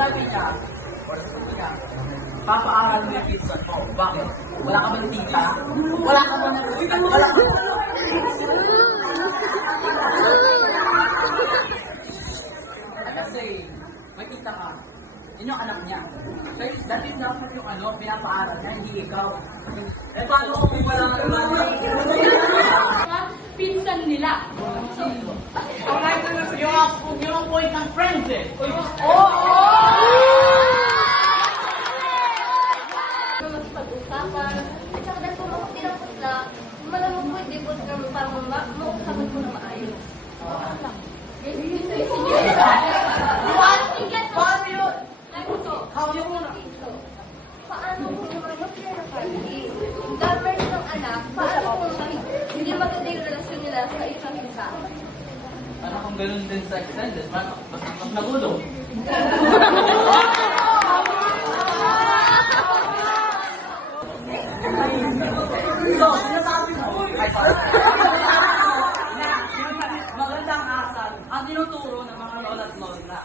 Sabi niya, papaaral mo yung pinsan mo. Bakit? Wala ka bang tita? Wala ka bang tita? Wala ka Kasi, may tita ka. Yun yung anak niya. Kaya dati dapat yung pinapaaral niya, hindi ikaw. Eh paano kung wala ka Pinsan nila. yung point ng friends eh. Pag-usapan. At saka dahil kung makapit ang pusla, malamang po hindi po kami parang mauusapan ko na maayos. Paano yun? How yun muna? Paano kung mag-clear na family? Dapat ng anak, paano kung hindi maganda yung relasyon nila sa isang isa? Ano kung ganun din sa extended? Mas nagulo. So, sinasabi mo, magandang asal ang tinuturo ng mga lola at lola.